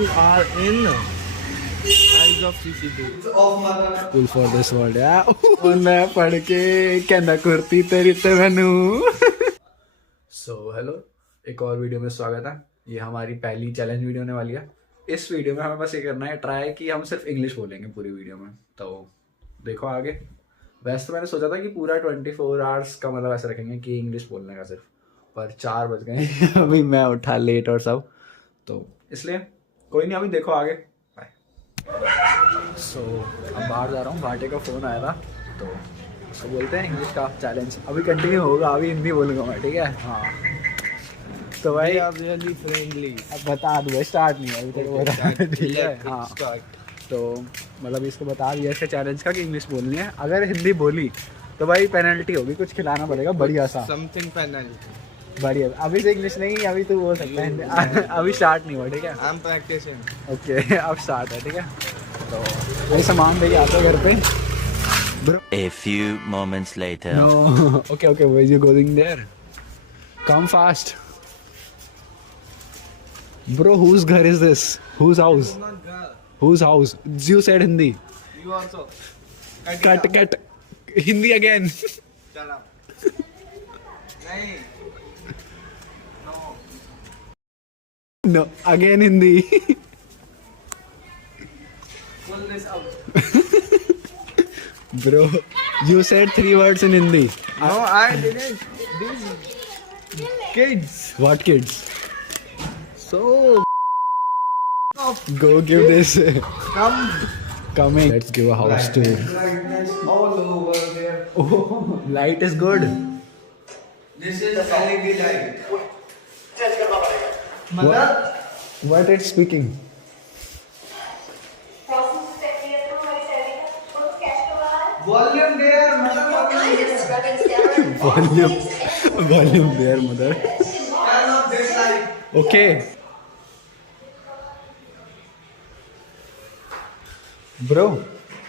You are in eyes of CCTV. Cool for this world, yeah. मैं पढ़ के कहना कुर्ती तेरी ते मैनू. So hello, एक और वीडियो में स्वागत है. ये हमारी पहली चैलेंज वीडियो होने वाली है. इस वीडियो में हमें बस ये करना है ट्राई कि हम सिर्फ इंग्लिश बोलेंगे पूरी वीडियो में. तो देखो आगे. वैसे तो मैंने सोचा था कि पूरा 24 आवर्स का मतलब ऐसा रखेंगे कि इंग्लिश बोलने का सिर्फ, पर 4 बज गए. अभी मैं उठा लेट और सब, तो इसलिए कोई नहीं, अभी देखो आगे. बाय. सो अब बाहर जा रहा हूँ. भाटे का फ़ोन आया था, तो उसको बोलते हैं इंग्लिश का चैलेंज. अभी कंटिन्यू होगा, अभी हिंदी बोलूँगा मैं, ठीक है. हाँ तो भाई आप रियली फ्रेंडली. अब बता दूँ, स्टार्ट नहीं है अभी तक बता, ठीक है. हाँ तो मतलब इसको बता दिया इसके चैलेंज का कि इंग्लिश बोलनी है. अगर हिंदी बोली तो भाई पेनल्टी होगी, कुछ खिलाना पड़ेगा बढ़िया सा. Something penalty. बढ़िया. अभी से इंग्लिश नहीं, अभी तो बोल सकता है. अभी स्टार्ट नहीं हुआ, ठीक है. I am practising. ओके अब स्टार्ट है, ठीक है. तो वही सामान लेके आते हो घर पे. A few moments later. No. Okay, where you going there? Come fast. Bro, whose घर is this? Whose house? Not girl. Whose house? You said Hindi. You also. Cut. Hindi again. Shut up. नहीं. No. No, again Hindi. Pull this out. Bro, you said 3 words in Hindi. No, I didn't. These kids. What kids? So. Go give this. Come. Coming. Let's give a house tour. All over there. Oh, light is good. This is LED light. Mother. What it's speaking? Volume there. Mother. Volume there, mother. Turn off this light. Okay. Bro,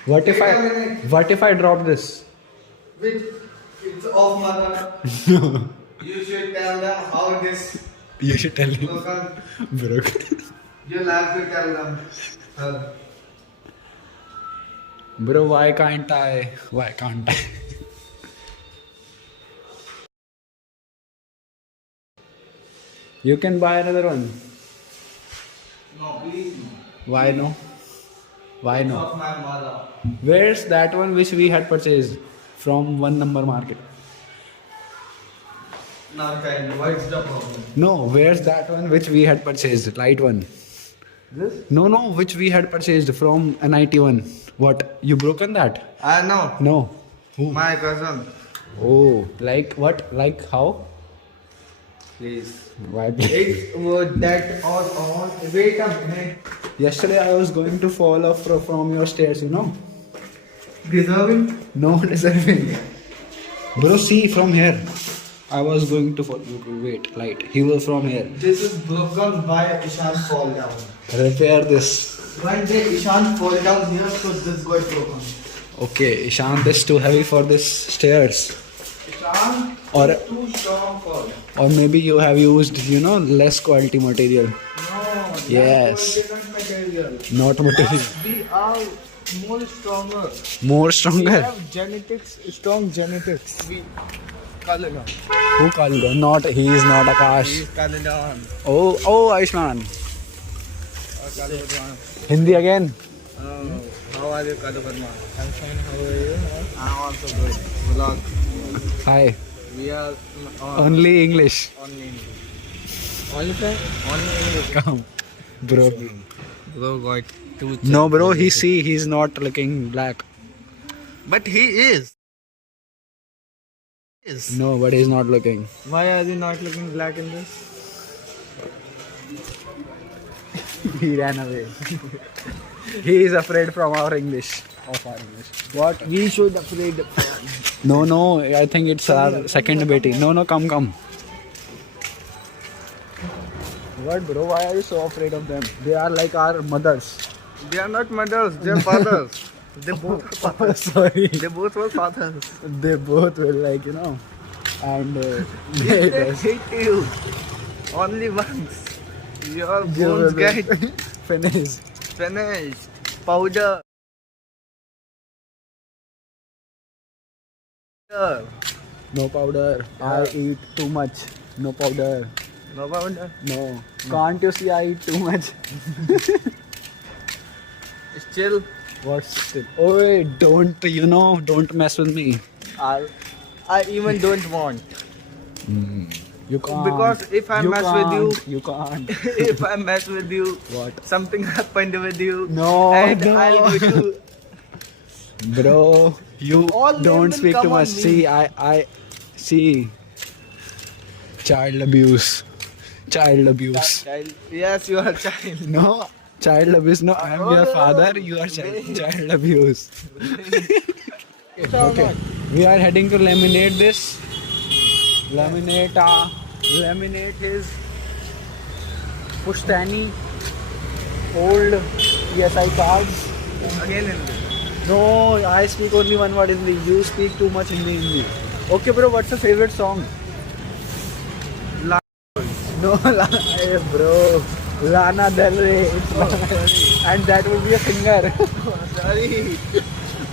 what if I drop this? With it's off, mother. You should tell them how this You should tell him. local. Bro. You'll have to tell them. Bro, why can't I? You can buy another one. No, please. Why no? Why It's no? of my mother. Where's that one which we had purchased from 1 number market? Not kind. What's the problem? No, where's that one which we had purchased? Light one. This? No, which we had purchased from NIT1. What? You broken that? I know. No. Who? My cousin. Oh, like what? Like how? Please. Why? It was that on. Wait a minute. Yesterday I was going to fall off from your stairs, you know? Deserving? No deserving. Bro, see from here. I was going to fall. Wait, light. He was from here. This is broken. Why Ishan fall down? Repair this. One day Ishan fall down here, so this got broken. Okay, Ishant is too heavy for this stairs. Ishan Or is too strong for it. or maybe you have used, less quality material. No. Yes. That's different material. Not material. We are more stronger. More We stronger. have genetics, strong genetics. We Kaladan. Who called him? Not, he is not Akash. He is Kaladan. Oh, Aishman. Kaladan. Hindi again. How are you, Kaladan? I'm fine. How are you? I'm also good. Vlog. Hi. We are Only English. only English. Only English. Come. Bro. Bro got two. No, bro, he's not looking black. But he is. No, but he's not looking. Why are you not looking black in this? He ran away. He is afraid from our English. Of our English. What? We should afraid. No, I think it's our second baby. No, come. What, bro? Why are you so afraid of them? They are like our mothers. They are not mothers. They are fathers. They both are fathers. Sorry. They both were fathers. They both will and They hate you only once. Your bones get Finish. Finish. Powder. No powder. I eat too much. No powder. No powder. No. Can't you see I eat too much? Still. What's still? Oh wait, don't mess with me. I even don't want. You can't. Because if I mess with you, you can't. if I mess with you, What? something happened with you. No, and no. I'll go to Bro, you All men don't will speak come too much. on me. See, I see. Child abuse. Child abuse. child. Yes, you are child. No, child abuse. No, I am Oh, your no, father. no. You are child abuse. Okay, we are heading to laminate this. Laminate his Pustani old ESI cards. Again in this. No, I speak only one word Hindi. You speak too much Hindi. Okay, bro, what's your favorite song? No, hey, bro. Lana Del Rey. And that would be a singer. Sorry.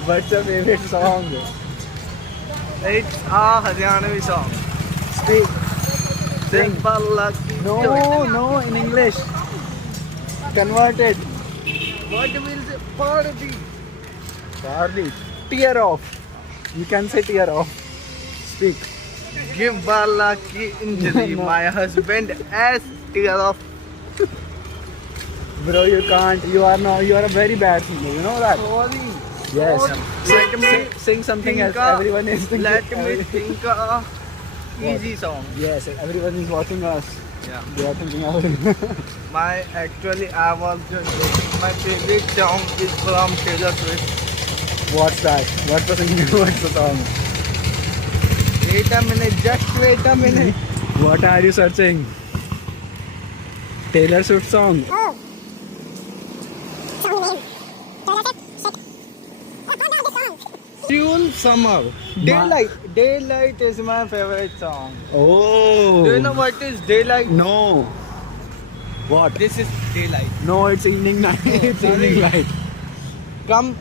What's your favorite song? It's a Haryanavi song. Speak. Sing. Simple lucky. No, in English. Converted. What will say? Party. Party. Tear off. You can say tear off. Speak. Give lucky injury. No. My husband as tear off. Bro, you can't. You are a very bad singer. You know that? Sorry. Yes. Let me Sing something else. think a- Everyone is thinking. Let me think a easy song. Yes, everyone is watching us. Yeah. They are thinking of My favorite song is from Taylor Swift. What's that? What's the singing? What's the song? Wait a minute, just wait a minute. What are you searching? Taylor Swift song. Fuel Summer. Daylight is my favorite song. Oh. Do you know what is daylight? No. What? This is daylight. No, it's evening night. It's evening light. Come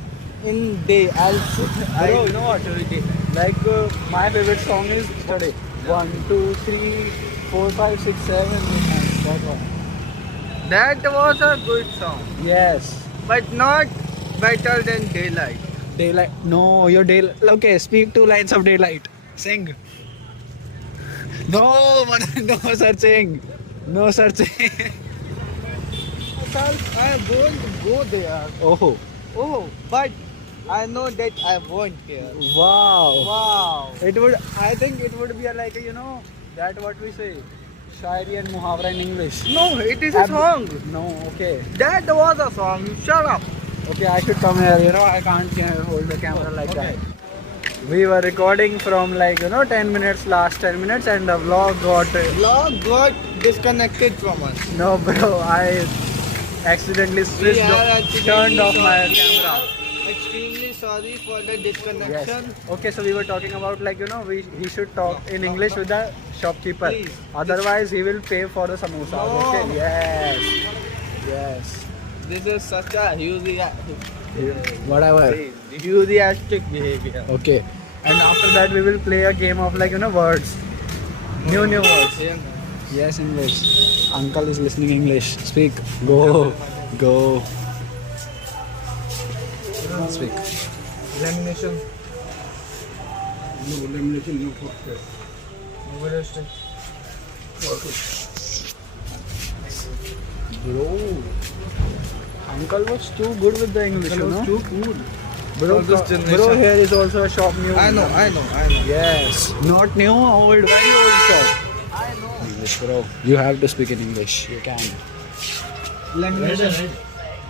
in day. Bro, you know what? Like my favorite song is today. 1, 2, 3, 4, 5, 6, 7, 8, 9. That one. That was a good song, Yes. but not better than daylight. Daylight. No, your daylight. Okay, speak 2 lines of daylight. Sing. No, no searching. No searching. I won't go there. Oh, Oh, but I know that I won't here. wow. Wow. I think it would be like, that what we say. Shairi and muhavra in English. No, it is a song. No, okay. That was a song. Shut up. Okay, I should come here. I can't hold the camera like that. We were recording from 10 minutes, last 10 minutes, and the vlog got. Vlog got disconnected from us. No, bro, I accidentally switched turned off my camera. Extremely sorry for the disconnection. Yes. Okay, so we were talking about he should talk in English with the shopkeeper. Please. Otherwise, he will pay for the samosas. No. Okay. Yes. Yes. This is such a Whatever. enthusiastic behavior. Okay. And after that, we will play a game of words. New words. Yeah. Yes, English. Uncle is listening English. Speak. Go. Go. Speak. Lamination. No, lamination, no software. Bro, Uncle was too good with the English, Too cool. Bro, For this generation. here is also a shop new. I know. Yes, not new, old, very old shop. I know. English, bro. You have to speak in English. You can. Lamination.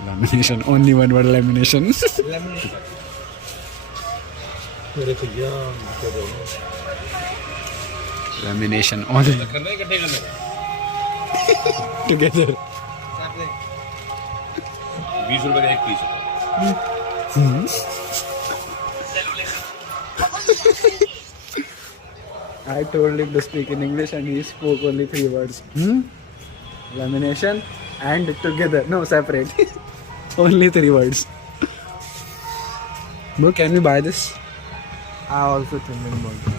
Lamination. Only one word, lamination. Lamination. Lamination. Only together. 20 रुपए का एक piece I told him to speak in English and he spoke only 3 words. Lamination. and together. No, separate. Only 3 words. Bro, can we buy this? I also thinking about that.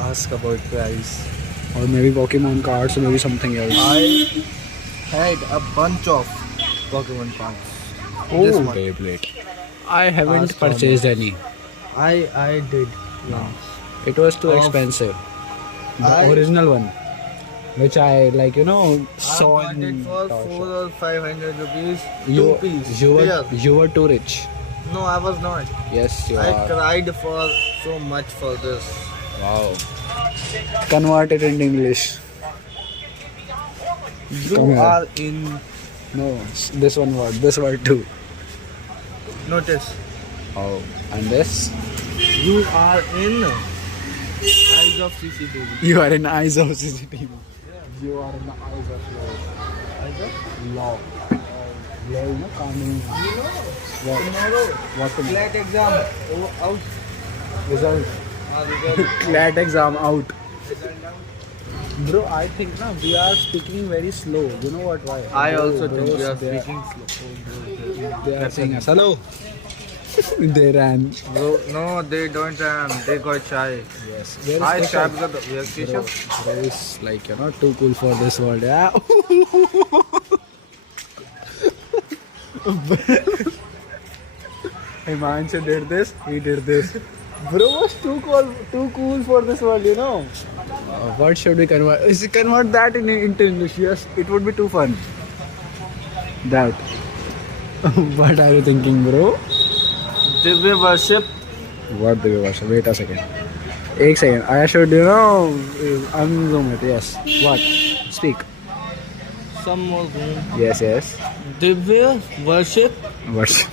Ask about price. Or maybe Pokemon cards or maybe something else. I had a bunch of Pokemon cards. This one. Beyblade. I haven't Ask how purchased any. I did. No. It was too Of- expensive. The I- original one. Which I like, I saw bought it in for Toy 4 Shop. or 500 rupees. You, 2 piece. you, were, Pair. you were too rich. No, I was not. Yes, you I are. cried for so much for this. Wow. Convert it into English. You Come here. are in. No, this one word. This word too. Notice. Oh. And this? You are in eyes of CCTV. You are in eyes of CCTV. You are in the eyes of law. Eyes of? Law. Law, कानून. What? Tomorrow. What? Flat exam. Out. Result. Result. CLAT exam out. Result down. Bro, I think we are speaking very slow. You know what? Why? I Bro, also think bros, we are they speaking slow. They are saying us. Hello. They ran. Bro, no, they don't. They got shy. Yes. Hi, shy because we are Keshav. Bro is like too cool for this world. Yeah. Himanshu did this. He did this. Bro was too cool for this world. What should we convert? Convert that into English. Yes, it would be too fun. That. What are you thinking, bro? Divya worship. What the version? Wait a second. One second. I should, unzoom it. Yes. What? Speak. Some more room. Yes, yes. Divya worship. Worship.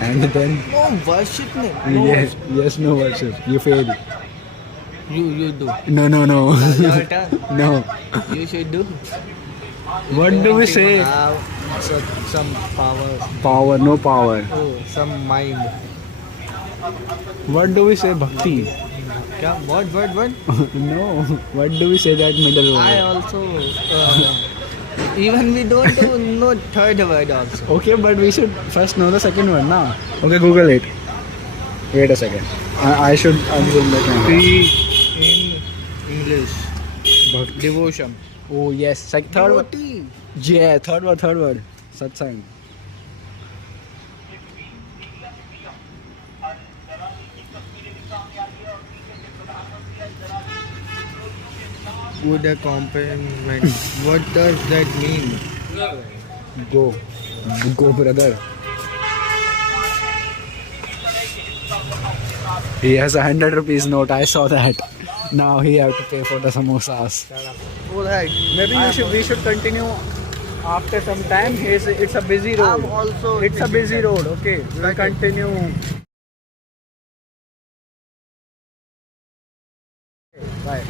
And then? No, worship no. Yes, no worship. You fail. You do. No. Your turn. No. You should do. What do we say? Have some power. Power, no power. Oh, some mind. What do we say? Bhakti. Kya? What? No. What do we say that middle I word? also. Even we don't know third word also. Okay, but we should first know the second one now. Okay, Google it. Wait a second. I should unzoom the camera. Be in English. Bhakti. Devotion. Oh yes, third word. Devotee. Yeah, third word. Satsang. Good accompaniment. What does that mean? Go, brother. He has 100 rupees note. I saw that. Now he have to pay for the samosas. Alright. Maybe we should continue after some time. It's a busy road. I'm also. It's a busy road. Okay, we'll continue. Bye.